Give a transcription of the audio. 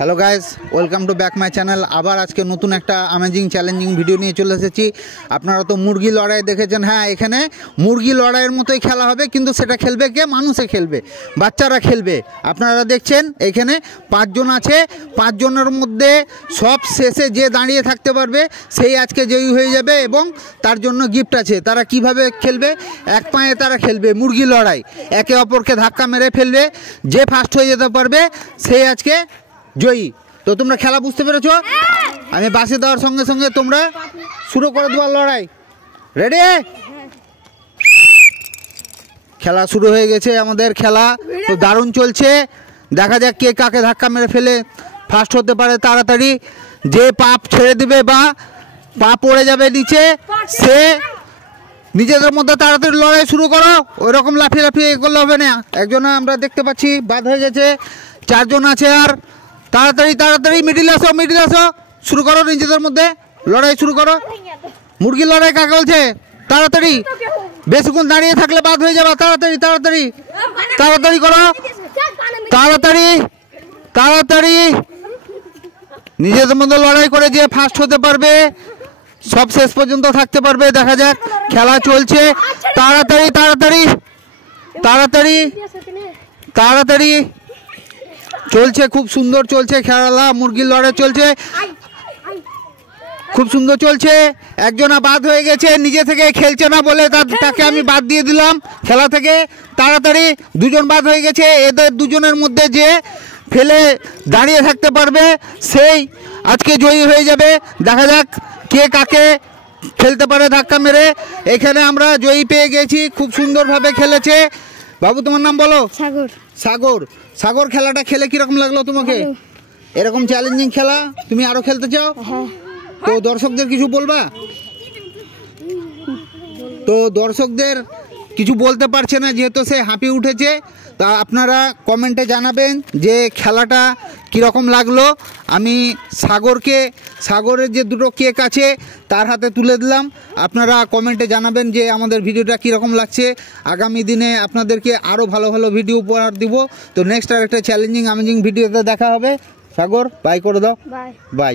Hello guys, welcome to back my channel. আবার আজকে নতুন একটা অ্যামেজিং চ্যালেঞ্জিং ভিডিও নিয়ে চলে এসেছি। আপনারা তো মুরগি লড়াই দেখেছেন। হ্যাঁ, এখানে মুরগি লড়াইয়ের মতোই খেলা হবে, কিন্তু সেটা খেলবে কে? মানুষে খেলবে, বাচ্চারা খেলবে। আপনারা দেখছেন এখানে 5 জন আছে। 5 জনের মধ্যে সব শেষে যে দাঁড়িয়ে থাকতে পারবে সেই আজকে জয়ী হয়ে যাবে, এবং তার জন্য গিফট আছে। তারা কিভাবে খেলবে? এক পায়ে তারা খেলবে মুরগি লড়াই, একে অপরকে ধাক্কা মেরে ফেলবে। যে ফার্স্ট হয়ে যেতে পারবে সেই আজকে জয়ী। তো তোমরা খেলা বুঝতে পেরেছো? আমি বাসে দেওয়ার সঙ্গে সঙ্গে তোমরা শুরু করে দেওয়ার লড়াই। রেডি? খেলা শুরু হয়ে গেছে। আমাদের খেলা তো দারুণ চলছে। দেখা যাক কে কাকে ধাক্কা মেরে ফেলে ফার্স্ট হতে পারে তাড়াতাড়ি। যে পাপ ছেড়ে দেবে বা পা পড়ে যাবে নিচে, সে নিজেদের মধ্যে তাড়াতাড়ি লড়াই শুরু করো। ওই রকম লাফিয়ে লাফিয়ে করলে হবে না। একজন আমরা দেখতে পাচ্ছি বাদ হয়ে গেছে, 4 জন আছে। আর তাড়াতাড়ি তাড়াতাড়ি মিডিল আসো, মিডিল আসো, শুরু করো, নিজেদের মধ্যে লড়াই শুরু করো। মুরগি লড়াই কাকে বলছে? তাড়াতাড়ি, বেশিক্ষণ দাঁড়িয়ে থাকলে বাদ হয়ে যাবে। তাড়াতাড়ি তাড়াতাড়ি তাড়াতাড়ি করো, তাড়াতাড়ি তাড়াতাড়ি নিজেদের মধ্যে লড়াই করে যে ফার্স্ট হতে পারবে সব শেষ পর্যন্ত থাকতে পারবে। দেখা যাক, খেলা চলছে। তাড়াতাড়ি তাড়াতাড়ি তাড়াতাড়ি তাড়াতাড়ি চলছে, খুব সুন্দর চলছে খেলা। মুরগির লড়াই চলছে, খুব সুন্দর চলছে। একজনা বাদ হয়ে গেছে, নিজে থেকে খেলছে না বলে তাকে আমি বাদ দিয়ে দিলাম খেলা থেকে। তাড়াতাড়ি 2 জন বাদ হয়ে গেছে। এদের 2 জনের মধ্যে যে ফেলে দাঁড়িয়ে থাকতে পারবে সেই আজকে জয়ী হয়ে যাবে। দেখা যাক কে কাকে খেলতে পারে ধাক্কা মেরে। এখানে আমরা জয়ী পেয়ে গেছি, খুব সুন্দরভাবে খেলেছে। বাবু, তোমার নাম বলো? সাগর। সাগর। সাগর, খেলাটা খেলে কিরকম লাগলো তোমাকে? এরকম চ্যালেঞ্জিং খেলা তুমি আরো খেলতে চাও? তো দর্শকদের কিছু বলবা? তো দর্শকদের কিছু বলতে পারছে না যেহেতু সে হাঁপিয়ে উঠেছে। তা আপনারা কমেন্টে জানাবেন যে খেলাটা কীরকম লাগলো। আমি সাগরের যে 2টো কেক আছে তার হাতে তুলে দিলাম। আপনারা কমেন্টে জানাবেন যে আমাদের ভিডিওটা কীরকম লাগছে। আগামী দিনে আপনাদেরকে আরও ভালো ভালো ভিডিও উপহার দিব। তো নেক্সট আর একটা চ্যালেঞ্জিং অ্যামেজিং ভিডিওতে দেখা হবে। সাগর, বাই করে দাও। বাই।